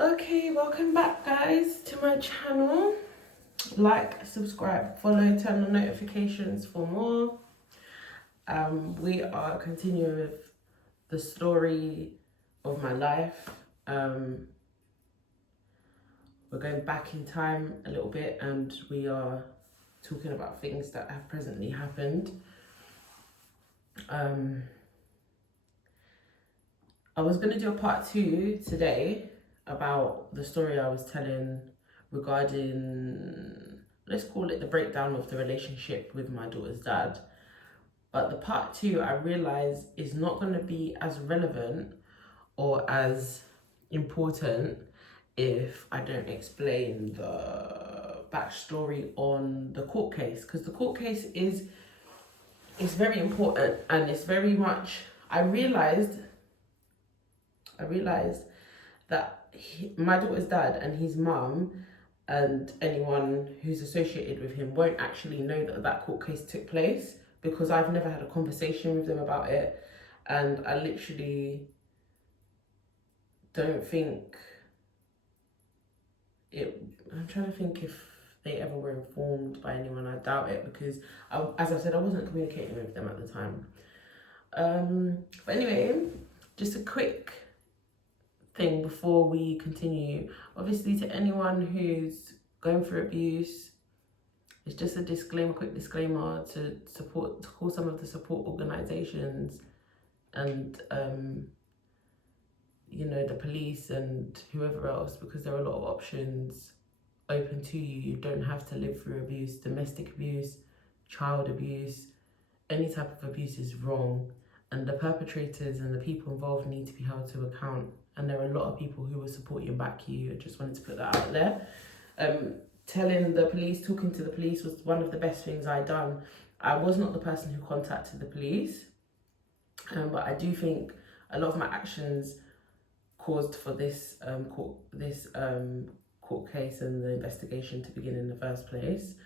Okay, welcome back guys to my channel. Like, subscribe, follow, turn on notifications for more. We are continuing with the story of my life. We're going back in time a little bit and we are talking about things that have presently happened. I was going to do a part 2 today about the story I was telling regarding, let's call it the breakdown of the relationship with my daughter's dad. But the part 2, I realize, is not going to be as relevant or as important if I don't explain the backstory on the court case, because the court case is very important and it's very much, I realized that my daughter's dad and his mum and anyone who's associated with him won't actually know that that court case took place, because I've never had a conversation with them about it, and I literally don't think it. I'm trying to think if they ever were informed by anyone. I doubt it, because as I said, I wasn't communicating with them at the time. But anyway, just a quick thing before we continue. Obviously, to anyone who's going through abuse, it's just a quick disclaimer to call some of the support organizations and the police and whoever else, because there are a lot of options open to you. You don't have to live through abuse. Domestic abuse, child abuse, any type of abuse is wrong, and the perpetrators and the people involved need to be held to account. And there are a lot of people who will support you and back you. I just wanted to put that out there. Telling the police, talking to the police was one of the best things I'd done. I was not the person who contacted the police, but I do think a lot of my actions caused for this court case and the investigation to begin in the first place.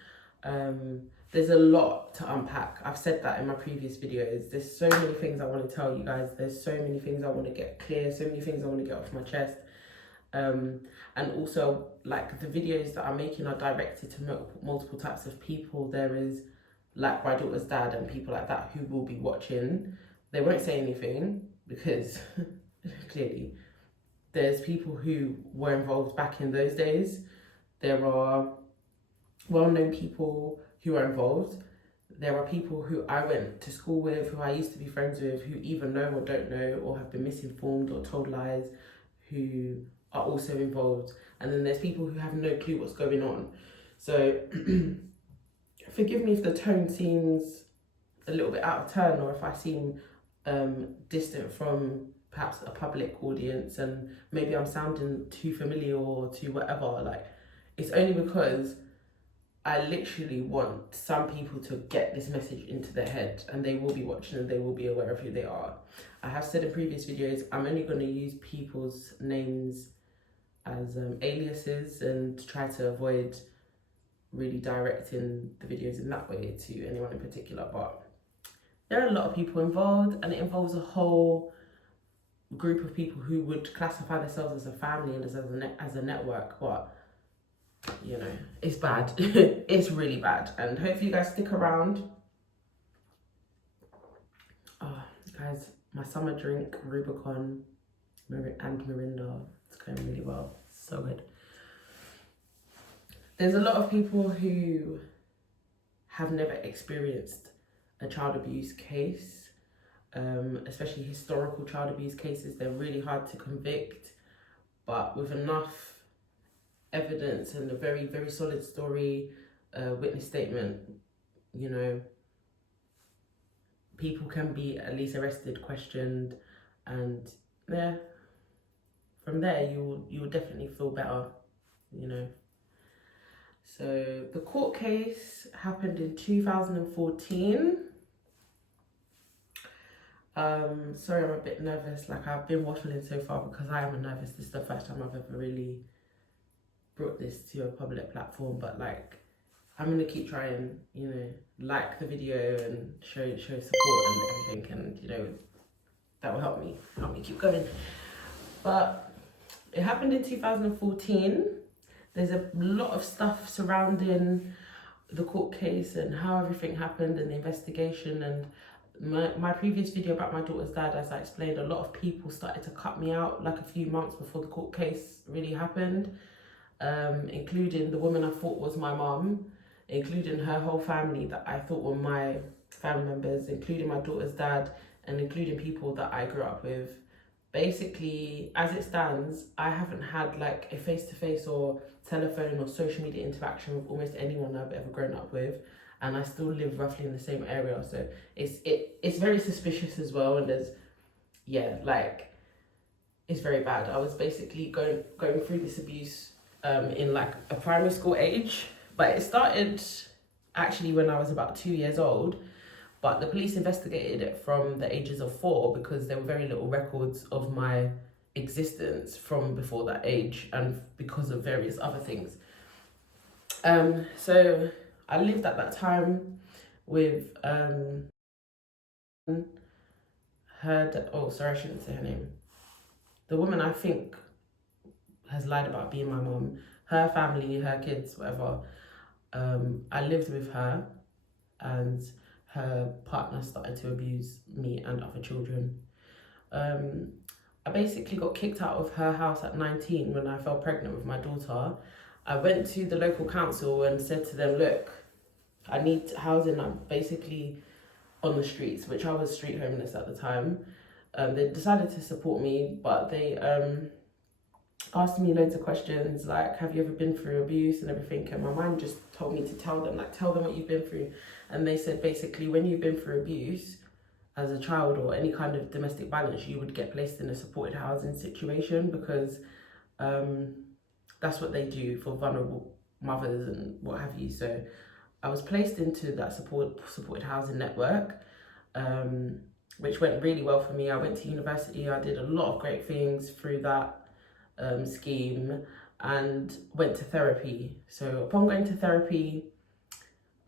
There's a lot to unpack. I've said that in my previous videos. There's so many things I want to tell you guys. There's so many things I want to get clear, so many things I want to get off my chest. And also, like, the videos that I'm making are directed to multiple types of people. There is, like, my daughter's dad and people like that who will be watching. They won't say anything because clearly there's people who were involved back in those days. There are well-known people who are involved. There are people who I went to school with, who I used to be friends with, who either know or don't know, or have been misinformed or told lies, who are also involved. And then there's people who have no clue what's going on. So forgive me if the tone seems a little bit out of turn, or if I seem distant from perhaps a public audience, and maybe I'm sounding too familiar or too whatever. Like, it's only because I literally want some people to get this message into their head, and they will be watching and they will be aware of who they are. I have said in previous videos, I'm only going to use people's names as aliases and try to avoid really directing the videos in that way to anyone in particular. But there are a lot of people involved, and it involves a whole group of people who would classify themselves as a family and as a network. But it's bad. It's really bad, and hopefully you guys stick around. Guys, my summer drink Rubicon and Mirinda, it's going really well. So good. There's a lot of people who have never experienced a child abuse case, especially historical child abuse cases. They're really hard to convict, but with enough evidence and a very, very solid story, witness statement, people can be at least arrested, questioned, and from there you will definitely feel better, So the court case happened in 2014. Sorry, I'm a bit nervous. Like, I've been waffling so far because I am nervous. This is the first time I've ever really brought this to a public platform, but like, I'm gonna keep trying, like the video and show support and everything, and that will help me keep going. But It happened in 2014. There's a lot of stuff surrounding the court case and how everything happened and the investigation. And my previous video about my daughter's dad, as I explained, a lot of people started to cut me out like a few months before the court case really happened, including the woman I thought was my mum, including her whole family that I thought were my family members, including my daughter's dad, and including people that I grew up with. Basically, as it stands, I haven't had like a face-to-face or telephone or social media interaction with almost anyone I've ever grown up with, and I still live roughly in the same area. So it's very suspicious as well, and there's it's very bad. I was basically going through this abuse in like a primary school age, but it started actually when I was about 2 years old. But the police investigated it from the ages of 4 because there were very little records of my existence from before that age, and because of various other things. So I lived at that time with I shouldn't say her name. The woman I think has lied about being my mom, her family, her kids, whatever. I lived with her, and her partner started to abuse me and other children. I basically got kicked out of her house at 19 when I fell pregnant with my daughter. I went to the local council and said to them, look, I need housing. I'm basically on the streets, which I was street homeless at the time. They decided to support me, but they asked me loads of questions like, have you ever been through abuse and everything? And my mind just told me to tell them what you've been through. And they said basically when you've been through abuse as a child or any kind of domestic violence, you would get placed in a supported housing situation, because that's what they do for vulnerable mothers and what have you. So I was placed into that supported housing network, which went really well for me. I went to university. I did a lot of great things through that scheme, and went to therapy. So upon going to therapy,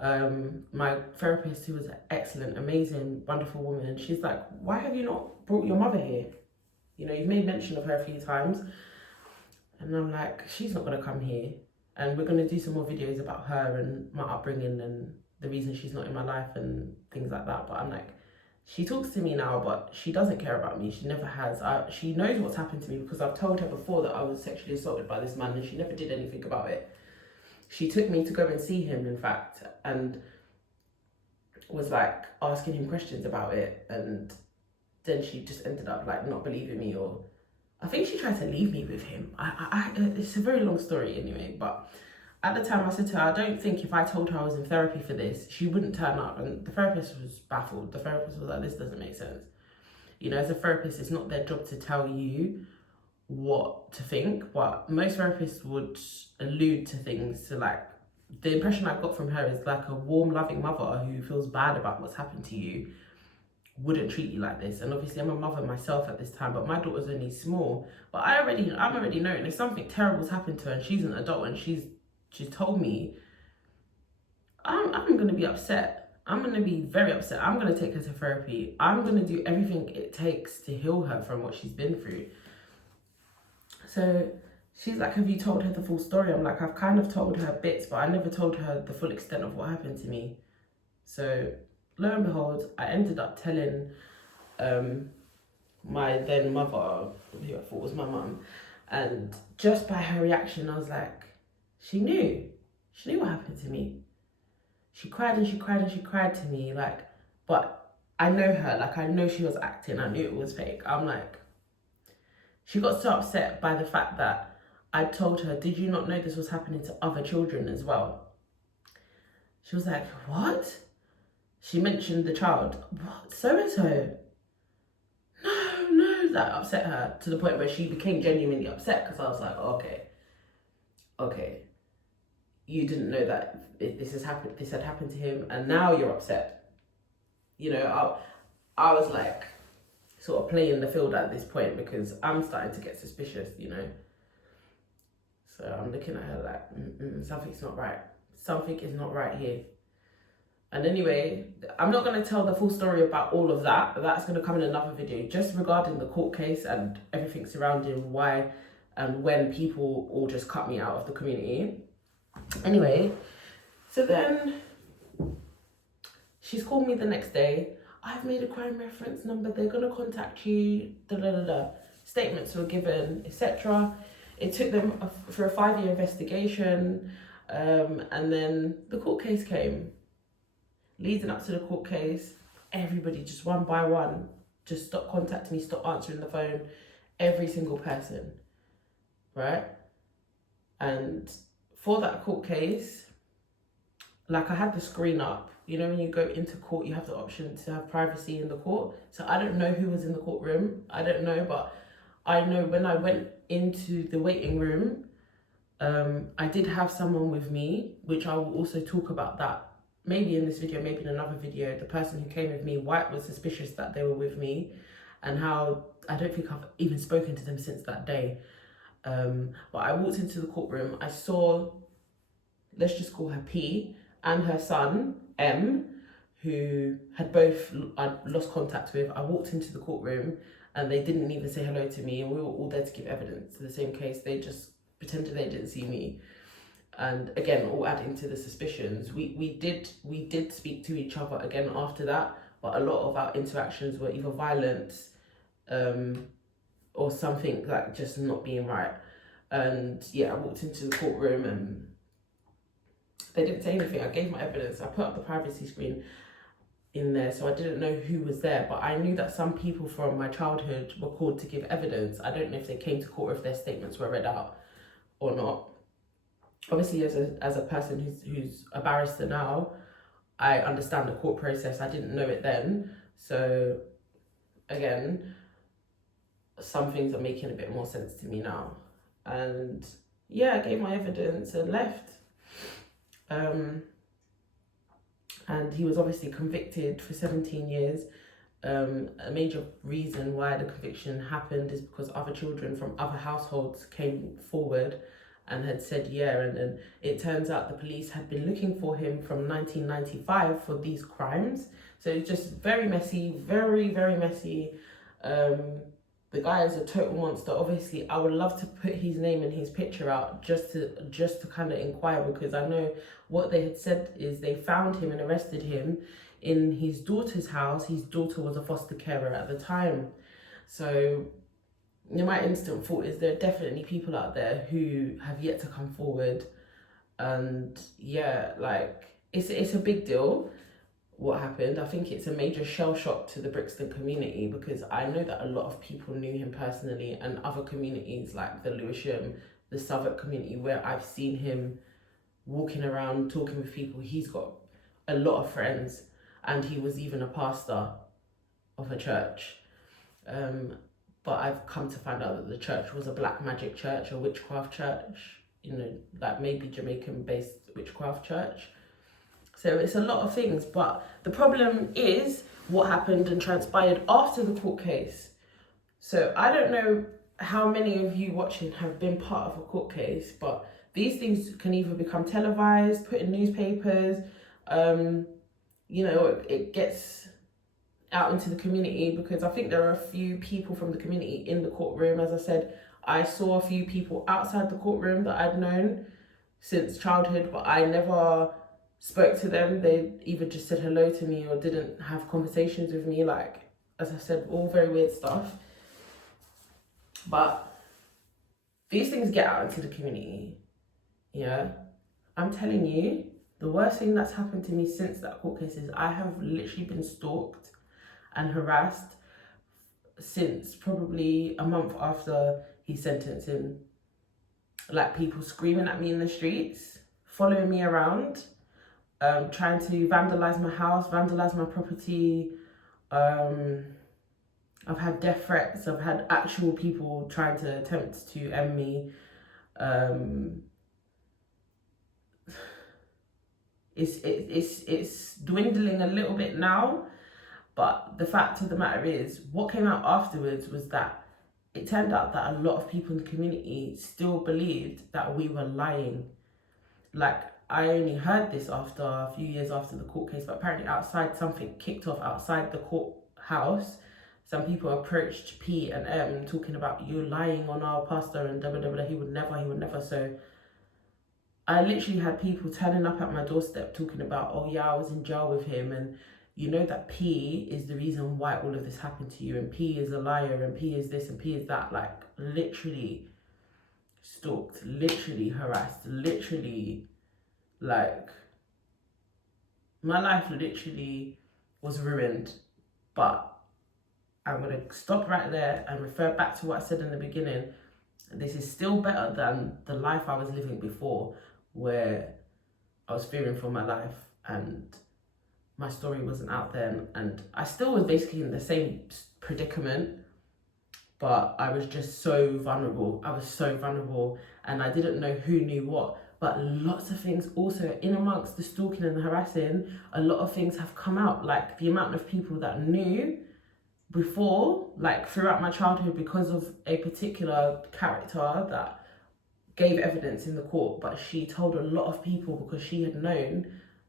my therapist, who was an excellent, amazing, wonderful woman, she's like, why have you not brought your mother here? You know, you've made mention of her a few times. And I'm like, she's not going to come here. And we're going to do some more videos about her and my upbringing and the reason she's not in my life and things like that. But I'm like, she talks to me now, but she doesn't care about me. She never has. She knows what's happened to me because I've told her before that I was sexually assaulted by this man, and she never did anything about it. She took me to go and see him, in fact, and was like asking him questions about it. And then she just ended up like not believing me, or I think she tried to leave me with him. It's a very long story anyway, but at the time I said to her, I don't think if I told her I was in therapy for this, she wouldn't turn up. And the therapist was baffled. The therapist was like, this doesn't make sense. You know, as a therapist, it's not their job to tell you what to think, but most therapists would allude to things. So like, the impression I got from her is like a warm, loving mother who feels bad about what's happened to you wouldn't treat you like this. And obviously I'm a mother myself at this time, but my daughter's only small. But I'm already knowing if something terrible's happened to her and she's an adult and she's told me, I'm gonna be upset. I'm gonna be very upset. I'm gonna take her to therapy. I'm gonna do everything it takes to heal her from what she's been through. So she's like, have you told her the full story? I'm like, I've kind of told her bits, but I never told her the full extent of what happened to me. So lo and behold, I ended up telling my then mother, who I thought was my mum, and just by her reaction, I was like, she knew what happened to me. She cried and she cried and she cried to me, like, but I know her, like, I know she was acting, I knew it was fake. I'm like, she got so upset by the fact that I told her, did you not know this was happening to other children as well? She was like, what? She mentioned the child. What? So-and-so? No, that upset her to the point where she became genuinely upset, because I was like, okay, you didn't know that this had happened to him, and now you're upset. You know, I was like sort of playing the field at this point because I'm starting to get suspicious, you know. So I'm looking at her like, something's not right. Something is not right here. And anyway, I'm not going to tell the full story about all of that. That's going to come in another video, just regarding the court case and everything surrounding why and when people all just cut me out of the community. Anyway, so then she's called me the next day. I've made a crime reference number. They're going to contact you. Da, da, da, da. Statements were given, etc. It took them for a 5-year investigation. And then the court case came. Leading up to the court case, everybody just one by one just stopped contacting me, stopped answering the phone. Every single person, right? And for that court case, like I had the screen up. You know, when you go into court, you have the option to have privacy in the court. So I don't know who was in the courtroom. I don't know, but I know when I went into the waiting room, I did have someone with me, which I will also talk about that maybe in this video, maybe in another video. The person who came with me, White, was suspicious that they were with me, and how I don't think I've even spoken to them since that day. But I walked into the courtroom, I saw, let's just call her P, and her son, M, who had both I'd lost contact with. I walked into the courtroom and they didn't even say hello to me, and we were all there to give evidence to the same case. They just pretended they didn't see me. And again, all adding to the suspicions. We did speak to each other again after that, but a lot of our interactions were either violence or something like just not being right. And yeah, I walked into the courtroom and they didn't say anything. I gave my evidence. I put up the privacy screen in there, so I didn't know who was there, but I knew that some people from my childhood were called to give evidence. I don't know if they came to court or if their statements were read out or not. Obviously, as a person who's a barrister now, I understand the court process. I didn't know it then. So again, some things are making a bit more sense to me now. And yeah, I gave my evidence and left. And he was obviously convicted for 17 years. A major reason why the conviction happened is because other children from other households came forward and had said yeah, and then it turns out the police had been looking for him from 1995 for these crimes. So it's just very messy, very, very messy. The guy is a total monster. Obviously, I would love to put his name and his picture out just to kind of inquire, because I know what they had said is they found him and arrested him in his daughter's house. His daughter was a foster carer at the time. So my instant thought is there are definitely people out there who have yet to come forward. And yeah, like it's a big deal what happened. I think it's a major shell shock to the Brixton community, because I know that a lot of people knew him personally, and other communities like the Lewisham, the Southwark community, where I've seen him walking around talking with people. He's got a lot of friends, and he was even a pastor of a church. But I've come to find out that the church was a black magic church, a witchcraft church, you know, like maybe Jamaican based witchcraft church. So it's a lot of things, but the problem is what happened and transpired after the court case. So I don't know how many of you watching have been part of a court case, but these things can either become televised, put in newspapers, you know, it gets out into the community, because I think there are a few people from the community in the courtroom. As I said, I saw a few people outside the courtroom that I'd known since childhood, but I never spoke to them. They either just said hello to me or didn't have conversations with me. Like, as I said, all very weird stuff. But these things get out into the community. Yeah, I'm telling you, the worst thing that's happened to me since that court case is I have literally been stalked and harassed since probably a month after his sentencing. Like, people screaming at me in the streets, following me around, trying to vandalize my house, vandalize my property. I've had death threats. I've had actual people trying to attempt to end me. It's dwindling a little bit now, but the fact of the matter is, what came out afterwards was that it turned out that a lot of people in the community still believed that we were lying. Like, I only heard this after a few years after the court case, but apparently outside, something kicked off outside the courthouse. Some people approached P and M talking about you lying on our pastor and blah, blah, blah, blah. He would never. So I literally had people turning up at my doorstep talking about, oh yeah, I was in jail with him, and you know that P is the reason why all of this happened to you, and P is a liar, and P is this, and P is that. Like, literally stalked, literally harassed, literally, like, my life literally was ruined. But I'm going to stop right there and refer back to what I said in the beginning. This is still better than the life I was living before, where I was fearing for my life and my story wasn't out there, and I still was basically in the same predicament, but I was just so vulnerable. I was so vulnerable, and I didn't know who knew what. But lots of things also, in amongst the stalking and the harassing, a lot of things have come out, like the amount of people that knew before, like throughout my childhood, because of a particular character that gave evidence in the court, but she told a lot of people because she had known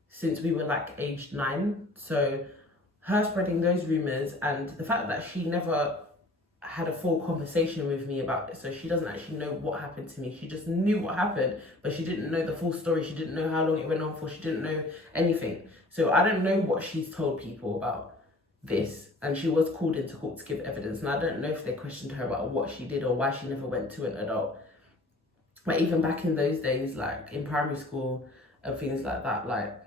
since we were like aged 9. So her spreading those rumors, and the fact that she never had a full conversation with me about it, so she doesn't actually know what happened to me. She just knew what happened, but she didn't know the full story. She didn't know how long it went on for. She didn't know anything. So I don't know what she's told people about this, and she was called into court to give evidence, and I don't know if they questioned her about what she did or why she never went to an adult. But even back in those days, like in primary school and things like that, like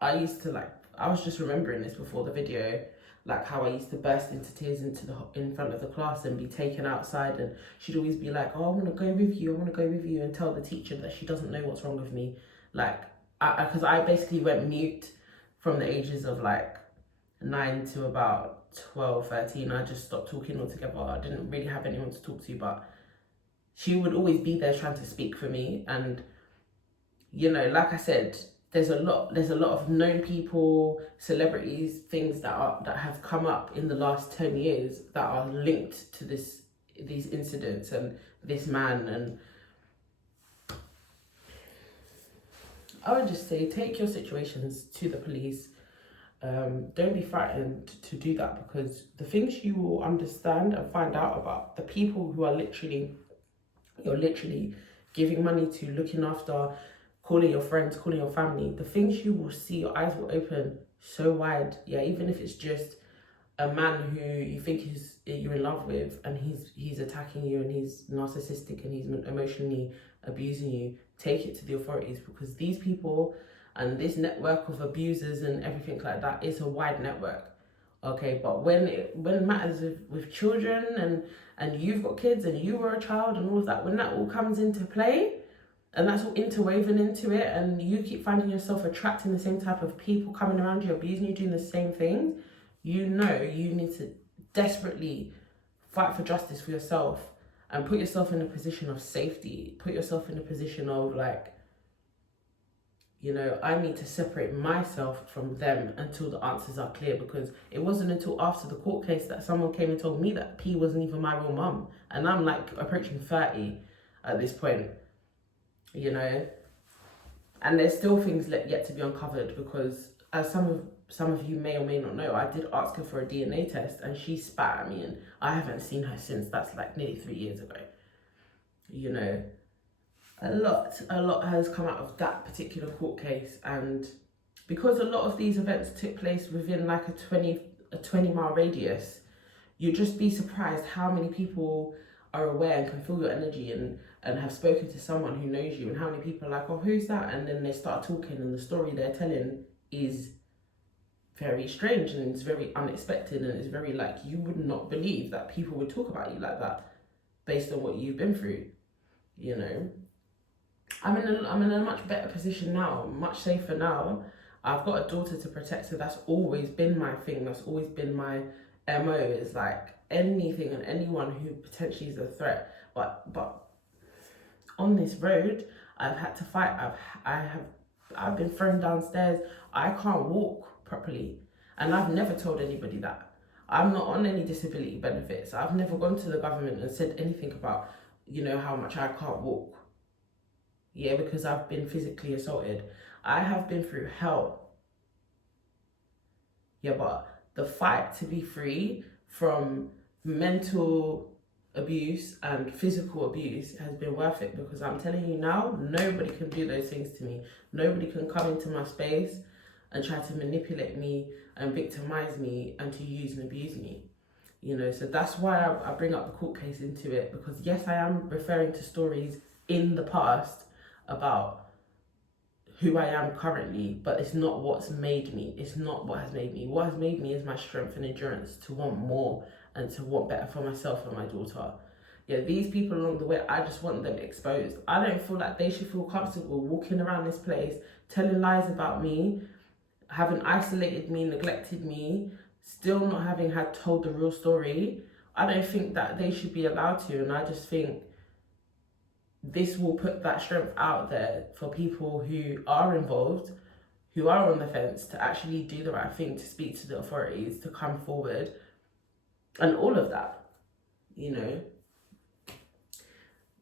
I used to, like, I was just remembering this before the video, like how I used to burst into tears in front of the class and be taken outside, and she'd always be like, oh, I want to go with you, and tell the teacher that she doesn't know what's wrong with me. Like, because I basically went mute from the ages of like 9 to about 12, 13. I just stopped talking altogether. I didn't really have anyone to talk to, but she would always be there trying to speak for me. And, you know, like I said, there's a lot of known people, celebrities, things that have come up in the last 10 years that are linked to these incidents and this man. And I would just say, take your situations to the police. Don't be frightened to do that, because the things you will understand and find out about the people who are you're literally giving money to, looking after, calling your friends, calling your family, the things you will see, your eyes will open so wide. Yeah, even if it's just a man who you think you're in love with, and he's attacking you, and he's narcissistic, and he's emotionally abusing you, take it to the authorities, because these people and this network of abusers and everything like that is a wide network. Okay, but when it matters with children, and you've got kids and you were a child and all of that, when that all comes into play and that's all interwoven into it, and you keep finding yourself attracting the same type of people coming around you, abusing you, doing the same things, you know you need to desperately fight for justice for yourself and put yourself in a position of safety. Put yourself in a position of like, you know, I need to separate myself from them until the answers are clear, because it wasn't until after the court case that someone came and told me that P wasn't even my real mum. And I'm like approaching 30 at this point, you know. And there's still things yet to be uncovered, because as some of you may or may not know, I did ask her for a DNA test and she spat at me, and I haven't seen her since. That's like nearly 3 years ago, you know. A lot has come out of that particular court case, and because a lot of these events took place within like a 20-mile radius, you'd just be surprised how many people are aware and can feel your energy and have spoken to someone who knows you, and how many people are like, oh, who's that? And then they start talking, and the story they're telling is very strange, and it's very unexpected, and it's very like, you would not believe that people would talk about you like that based on what you've been through, you know. I'm in a much better position now, much safer now. I've got a daughter to protect, so that's always been my thing. That's always been my MO, is like anything and anyone who potentially is a threat. But on this road, I've had to fight. I've been thrown downstairs. I can't walk properly, and I've never told anybody that. I'm not on any disability benefits. I've never gone to the government and said anything about, you know, how much I can't walk. Yeah, because I've been physically assaulted. I have been through hell. Yeah, but the fight to be free from mental abuse and physical abuse has been worth it, because I'm telling you now, nobody can do those things to me. Nobody can come into my space and try to manipulate me and victimize me and to use and abuse me. You know, so that's why I bring up the court case into it, because yes, I am referring to stories in the past about who I am currently, but it's not what's made me. It's not what has made me. What has made me is my strength and endurance to want more and to want better for myself and my daughter. Yeah, these people along the way, I just want them exposed. I don't feel like they should feel comfortable walking around this place, telling lies about me, having isolated me, neglected me, still not having had told the real story. I don't think that they should be allowed to, and I just think this will put that strength out there for people who are involved, who are on the fence, to actually do the right thing, to speak to the authorities, to come forward, and all of that, you know.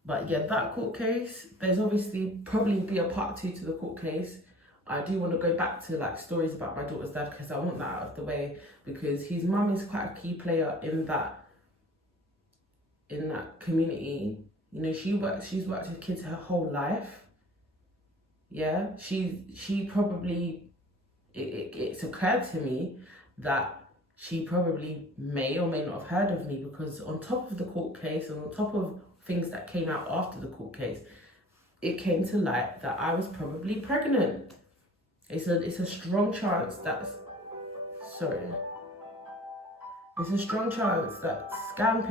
But yeah, that court case, there's obviously probably be a part 2 to the court case. I do want to go back to like stories about my daughter's dad, because I want that out of the way, because his mum is quite a key player in that community. You know, she's worked with kids her whole life. Yeah, she probably, it's occurred to me that she probably may or may not have heard of me, because on top of the court case and on top of things that came out after the court case, it came to light that I was probably pregnant. It's a strong chance that scam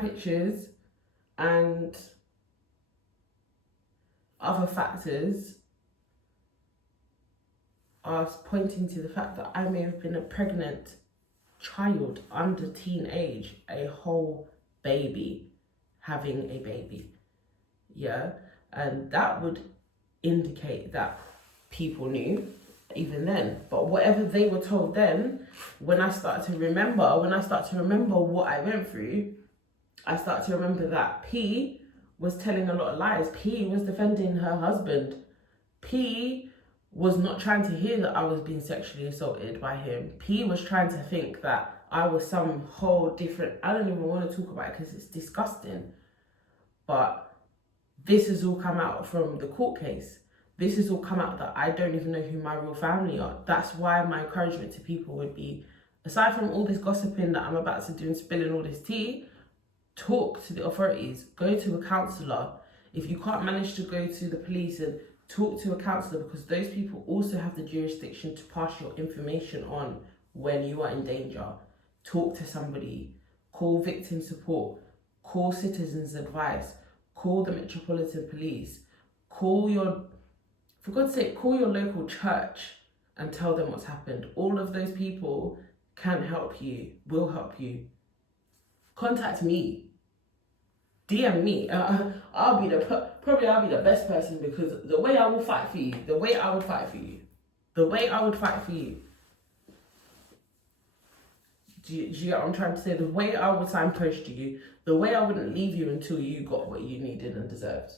pictures and other factors are pointing to the fact that I may have been a pregnant child under teen age, a whole baby, having a baby. Yeah, and that would indicate that people knew even then. But whatever they were told then, when I start to remember what I went through, I start to remember that P was telling a lot of lies. P was defending her husband. P was not trying to hear that I was being sexually assaulted by him. P was trying to think that I was some whole different, I don't even want to talk about it because it's disgusting. But this has all come out from the court case. This has all come out that I don't even know who my real family are. That's why my encouragement to people would be, aside from all this gossiping that I'm about to do and spilling all this tea, talk to the authorities, go to a counsellor. If you can't manage to go to the police, and talk to a counsellor, because those people also have the jurisdiction to pass your information on when you are in danger. Talk to somebody, call victim support, call citizens advice, call the Metropolitan Police, call your local church and tell them what's happened. All of those people can help you, will help you. Contact me. DM me. I'll be the best person, because the way I will fight for you, the way I would fight for you. Do you get what I'm trying to say? The way I would signpost you, the way I wouldn't leave you until you got what you needed and deserved.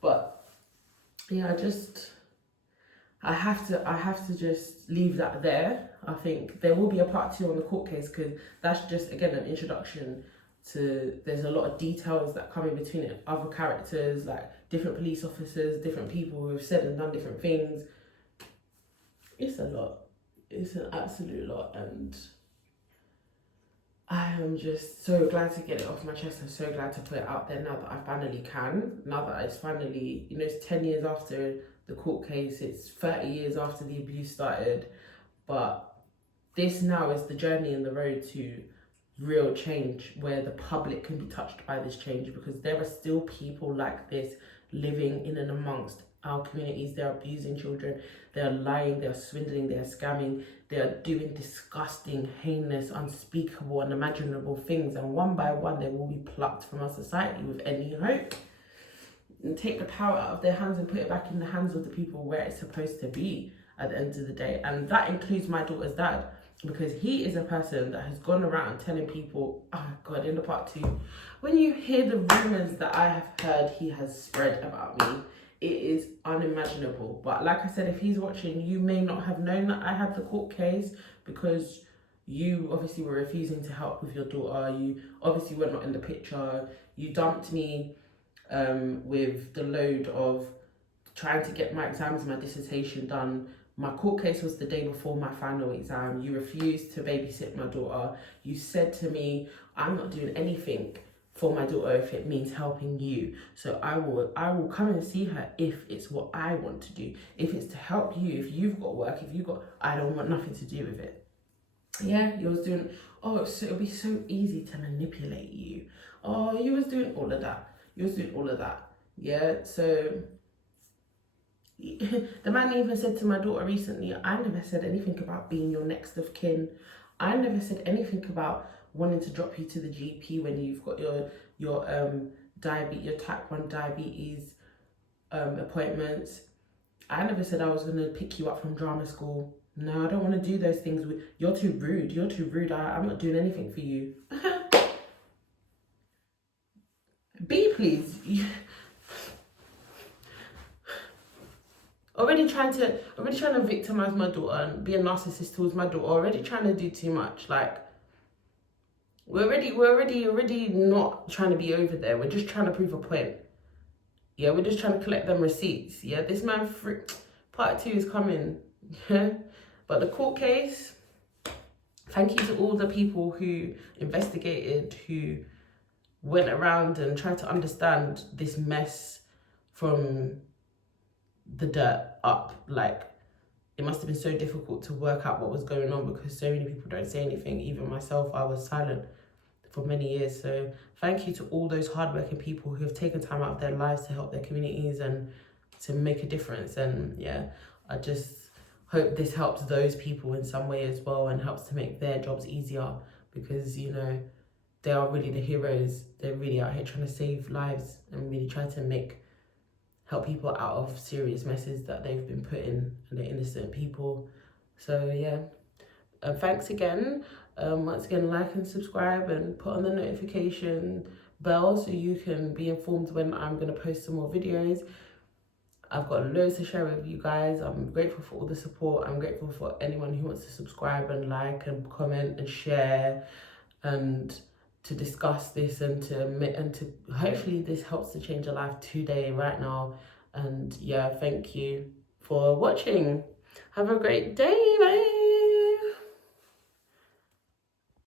But yeah, I have to just leave that there. I think there will be a part 2 on the court case, because that's just, again, an introduction to, there's a lot of details that come in between it, other characters, like different police officers, different people who have said and done different things. It's a lot. It's an absolute lot, and I am just so glad to get it off my chest. I'm so glad to put it out there now that I finally can. Now that it's finally, you know, it's 10 years after the court case, it's 30 years after the abuse started, but this now is the journey and the road to real change, where the public can be touched by this change, because there are still people like this living in and amongst our communities. They're abusing children, they're lying, they're swindling, they're scamming, they're doing disgusting, heinous, unspeakable, unimaginable things, and one by one they will be plucked from our society with any hope, and take the power out of their hands and put it back in the hands of the people where it's supposed to be at the end of the day. And that includes my daughter's dad, because he is a person that has gone around telling people, oh God, in the part 2, when you hear the rumors that I have heard he has spread about me, it is unimaginable. But like I said, if he's watching, you may not have known that I had the court case, because You obviously were refusing to help with your daughter. You obviously were not in the picture. You dumped me with the load of trying to get my exams, my dissertation done. My court case was the day before my final exam. You refused to babysit my daughter. You said to me, I'm not doing anything for my daughter if it means helping you. So I will come and see her if it's what I want to do. If it's to help you, if you've got work, I don't want nothing to do with it. Yeah, you was doing, it'll be so easy to manipulate you. Oh, you was doing all of that. Yeah, so the man even said to my daughter recently, I never said anything about being your next of kin. I never said anything about wanting to drop you to the GP when you've got your type 1 diabetes appointments. I never said I was going to pick you up from drama school. No, I don't want to do those things. You're too rude. I'm not doing anything for you. B, please. Already trying to victimize my daughter and be a narcissist towards my daughter. Already trying to do too much. Like, we're already not trying to be over there. We're just trying to prove a point. Yeah, we're just trying to collect them receipts. Yeah, this man, part 2 is coming. But the court case, thank you to all the people who investigated, who went around and tried to understand this mess from the dirt up. Like, it must have been so difficult to work out what was going on because so many people don't say anything. Even myself, I was silent for many years. So thank you to all those hardworking people who have taken time out of their lives to help their communities and to make a difference. And yeah, I just hope this helps those people in some way as well and helps to make their jobs easier, because, you know, they are really the heroes. They're really out here trying to save lives and really try to help people out of serious messes that they've been put in, and they're innocent people. So yeah, thanks again. Once again, like and subscribe and put on the notification bell so you can be informed when I'm going to post some more videos. I've got loads to share with you guys. I'm grateful for all the support. I'm grateful for anyone who wants to subscribe and like and comment and share, and to discuss this and to hopefully this helps to change your life today, right now. And yeah, thank you for watching. Have a great day. Bye.